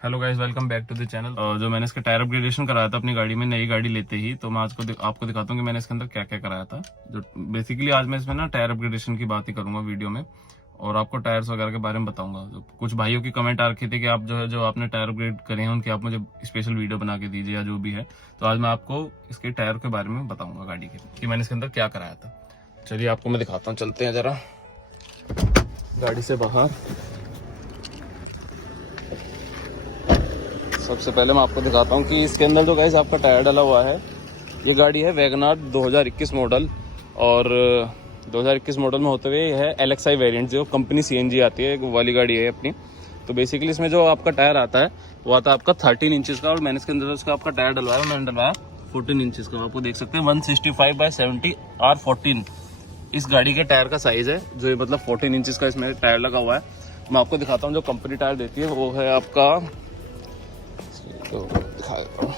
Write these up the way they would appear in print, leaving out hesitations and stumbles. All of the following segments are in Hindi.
Hello guys, welcome back to the channel. जो मैंने इसका टायर अपग्रेडेशन कराया था अपनी गाड़ी में, नई गाड़ी लेते ही, तो मैं आज को आपको दिखाता हूँ कि मैंने इसके अंदर क्या क्या कराया था। जो बेसिकली आज मैं इसमें ना टायर अपग्रेडेशन की बात ही करूंगा वीडियो में, और आपको टायर्स वगैरह के बारे में बताऊंगा। जो कुछ भाइयों की कमेंट आ रखी थी कि आप जो आपने टायर अपग्रेड करे हैं उनकी आप मुझे स्पेशल वीडियो बना के दीजिए या जो भी है। तो आज मैं आपको इसके टायर के बारे में बताऊंगा गाड़ी के, कि मैंने इसके अंदर क्या कराया था। चलिए आपको मैं दिखाता हूँ, चलते हैं जरा गाड़ी से बाहर। सबसे पहले मैं आपको दिखाता हूँ कि इसके अंदर जो गाइस आपका टायर डला हुआ है, ये गाड़ी है वैगनार 2021 मॉडल, और 2021 मॉडल में होते हुए है LXI वेरिएंट, जो कंपनी CNG आती है वो वाली गाड़ी है अपनी। तो बेसिकली इसमें जो आपका टायर आता है वो आता है आपका 13 इंचज़ का, और मैंने इसके अंदर उसका आपका टायर डलवाया, मैंने डलवाया 14 इंचज़ का। आपको देख सकते हैं 165/70 R14 इस गाड़ी के टायर का साइज़ है, जो मतलब 14 इंचज़ का इसमें टायर लगा हुआ है। मैं आपको दिखाता हूँ जो कंपनी टायर देती है वो है आपका, तो दिखा देता हूँ,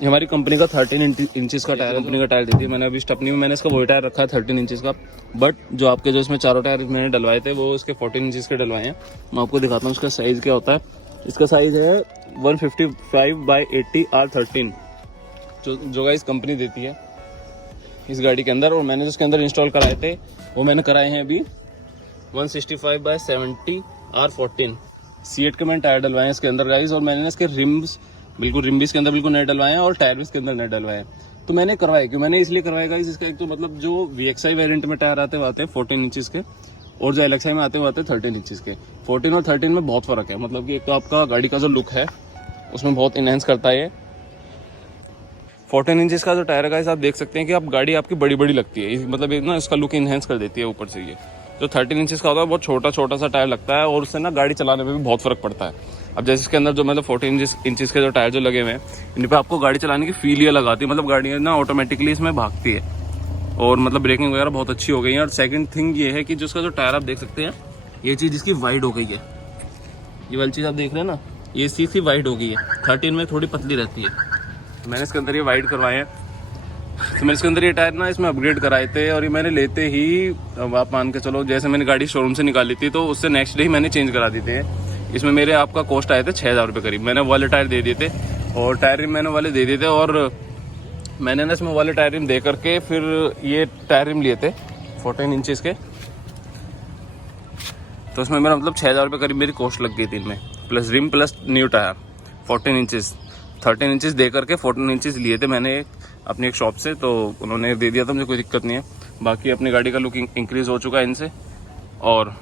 ये हमारी कंपनी का 13 इंचज़ का टायर, कंपनी का टायर देती है। मैंने अभी स्टेपनी में मैंने इसका वही टायर रखा है 13 इंचज़ का, बट जो आपके जो इसमें चारों टायर मैंने डलवाए थे वो इसके 14 इंचज़ के डलवाए हैं। मैं आपको दिखाता हूँ इसका साइज़ क्या होता है। इसका साइज़ है 155/80 R13, जो गाइस कंपनी देती है इस गाड़ी के अंदर। और मैंने जिसके अंदर इंस्टॉल कराए थे वो मैंने कराए हैं अभी 165/70 R14 C8 के मैंने टायर डलवाए हैं इसके अंदर गाइस। और मैंने इसके रिम्स बिल्कुल रिम भी इसके अंदर बिल्कुल नए डलवाए हैं, और टायर भी इसके अंदर नए डलवाए हैं। तो मैंने करवाए क्यों, मैंने इसलिए करवाया गाइस, इसका एक तो मतलब जो VXI वेरिएंट में टायर आते हैं 14 इंचज़ के, और जो LXI में आते हैं 13 इंचज़ के। 14 और 13 में बहुत फ़र्क है, मतलब कि एक तो आपका गाड़ी का जो लुक है उसमें बहुत इनहेंस करता है ये। 14 इंचज़ का जो टायर है गाइस, आप देख सकते हैं कि आप गाड़ी आपकी बड़ी बड़ी लगती है, मतलब ना इसका लुक इनहेंस कर देती है ऊपर से। ये जो 13 इंचज़ का होता है बहुत छोटा छोटा सा टायर लगता है, और उससे ना गाड़ी चलाने में भी बहुत फ़र्क पड़ता है। अब जैसे इसके अंदर जो मतलब 14 इंचज़ के जो टायर जो लगे हुए हैं, इन पर आपको गाड़ी चलाने की फील ये लगाती है, मतलब गाड़ी ना ऑटोमेटिकली इसमें भागती है, और मतलब ब्रेकिंग वगैरह बहुत अच्छी हो गई है। और सेकंड थिंग ये है कि जो इसका जो टायर आप देख सकते हैं, ये चीज़ इसकी वाइड हो गई है, ये वाली चीज़ आप देख रहे हैं ना, ये चीज़ की वाइड हो गई है। 13 में थोड़ी पतली रहती है, तो मैंने इसके अंदर ये वाइड करवाए हैं। तो मैंने इसके अंदर ये टायर ना इसमें अपग्रेड कराए थे, और ये मैंने लेते ही, अब आप मान के चलो जैसे मैंने गाड़ी शोरूम से निकाली थी तो उससे नेक्स्ट डे ही मैंने चेंज करा दी थे। इसमें मेरे आपका कॉस्ट आए थे 6,000 रुपये करीब। मैंने वाले टायर दे दिए थे, और टायर रिम मैंने वाले दे दिए थे, और मैंने ना इसमें वाले टायर रिम दे करके फिर ये टायर रिम लिए थे 14 इंचज़ के। तो उसमें मेरा मतलब 6,000 रुपये करीब मेरी कॉस्ट लग गई थी इनमें, plus rim plus new tyre 14 inches. 13 inches दे करके 14 इंचज़ लिए थे मैंने अपनी एक शॉप से, तो उन्होंने दे दिया था, मुझे कोई दिक्कत नहीं है। बाकी अपनी गाड़ी का लुक इंक्रीज़ हो चुका है इनसे, और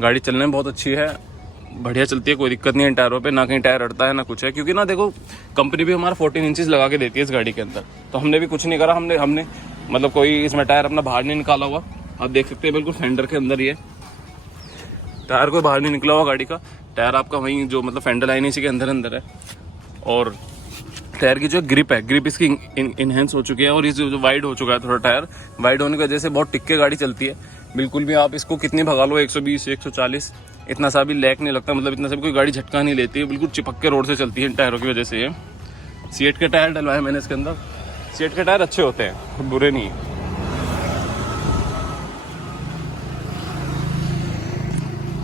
गाड़ी चलने में बहुत अच्छी है, बढ़िया चलती है, कोई दिक्कत नहीं है टायरों पे, ना कहीं टायर अड़ता है ना कुछ है। क्योंकि ना देखो, कंपनी भी हमारा 14 इंचज़ लगा के देती है इस गाड़ी के अंदर, तो हमने भी कुछ नहीं करा, हमने मतलब कोई इसमें टायर अपना बाहर नहीं निकाला हुआ। आप देख सकते हैं बिल्कुल फेंडर के अंदर ही है टायर, कोई बाहर नहीं निकला हुआ गाड़ी का। टायर आपका वहीं जो मतलब फेंडर लाइन इसी के अंदर अंदर है, और टायर की जो ग्रिप है, ग्रिप इसकी इनहेंस हो चुकी है, और इस जो वाइड हो चुका है थोड़ा टायर, वाइड होने की वजह से बहुत टिक के गाड़ी चलती है। बिल्कुल भी आप इसको कितनी भगा लो 120 140 इतना सा भी लैक नहीं लगता, मतलब इतना सा भी कोई गाड़ी झटका नहीं लेती है, बिल्कुल चिपक के रोड से चलती है इन टायरों की वजह से। ये C8 के टायर डलवाए मैंने इसके अंदर। C8 के टायर अच्छे होते हैं, बुरे नहीं।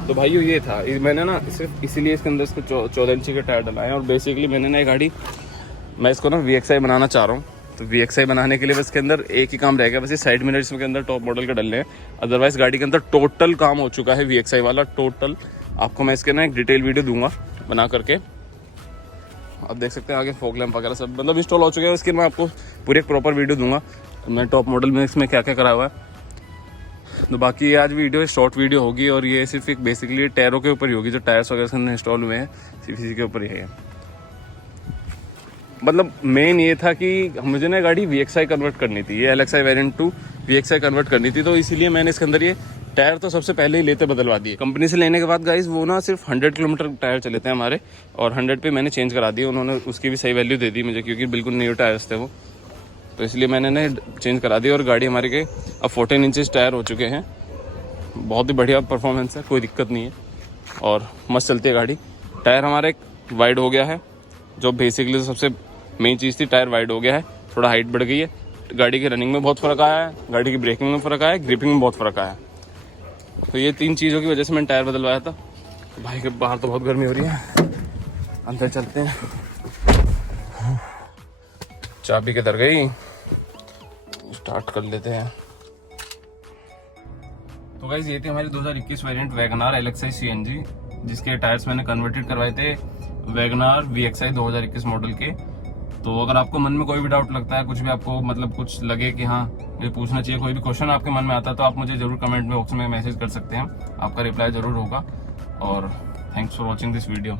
तो भाइयों ये था, मैंने ना सिर्फ इसीलिए इसके अंदर इसको 14 इंची के टायर डलाए हैं। और बेसिकली मैंने ना ये गाड़ी, मैं इसको ना VXI बनाना चाह रहा हूँ, तो VXI बनाने के लिए बस इसके अंदर एक ही काम रह गया, बस ये साइड मिरर इसके अंदर टॉप मॉडल के डलने हैं। अदरवाइज गाड़ी के अंदर टोटल काम हो चुका है VXI वाला टोटल। आपको मैं इसके ना एक डिटेल वीडियो दूंगा बना करके, आप देख सकते हैं आगे फॉग लैंप वगैरह सब मतलब इंस्टॉल हो चुके हैं। इसकी मैं आपको पूरी एक प्रॉपर वीडियो दूंगा, मैं टॉप मॉडल में इसमें क्या क्या करा हुआ है। तो बाकी आज वीडियो शॉर्ट वीडियो होगी, और ये सिर्फ एक बेसिकली टायरों के ऊपर ही होगी, जो टायर्स वगैरह इसके इंस्टॉल हुए हैं सिर्फ इसी के ऊपर ही है। मतलब मेन ये था कि मुझे ना गाड़ी VXI कन्वर्ट करनी थी, ये LXI variant to VXI convert करनी थी, तो इसीलिए मैंने इसके अंदर ये टायर तो सबसे पहले ही लेते बदलवा दिए कंपनी से लेने के बाद गाइस। वो ना सिर्फ 100 किलोमीटर टायर चले थे हमारे, और 100 पे मैंने चेंज करा दिए, उन्होंने उसकी भी सही वैल्यू दे दी मुझे, क्योंकि बिल्कुल न्यू टायर्स थे वो, तो इसलिए मैंने ना चेंज करा दिया। और गाड़ी हमारे के अब 14 इंचज़ टायर हो चुके हैं, बहुत ही बढ़िया परफॉर्मेंस है, कोई दिक्कत नहीं है, और मस्त चलती है गाड़ी। टायर हमारा एक वाइड हो गया है, जो बेसिकली सबसे मेन चीज़ थी, टायर वाइड हो गया है, थोड़ा हाइट बढ़ गई है। गाड़ी की रनिंग में बहुत फ़र्क आया है, गाड़ी की ब्रेकिंग में फ़र्क आया है, ग्रिपिंग में बहुत फ़र्क आया है। तो ये 3 चीज़ों की वजह से मैंने टायर बदलवाया था। भाई के बाहर तो बहुत गर्मी हो रही है, अंदर चलते हैं। चाबी किधर गई, स्टार्ट कर लेते हैं। तो गाइस ये थी हमारी 2021 वेरिएंट वैगनार एलएक्सआई सीएनजी, जिसके टायर्स मैंने कन्वर्टेड करवाए थे वैगनार वीएक्सआई 2021 मॉडल के। तो अगर आपको मन में कोई भी डाउट लगता है, कुछ भी आपको मतलब कुछ लगे कि हाँ ये पूछना चाहिए, कोई भी क्वेश्चन आपके मन में आता है, तो आप मुझे जरूर कमेंट बॉक्स में मैसेज कर सकते हैं, आपका रिप्लाई जरूर होगा। और thanks for watching this video.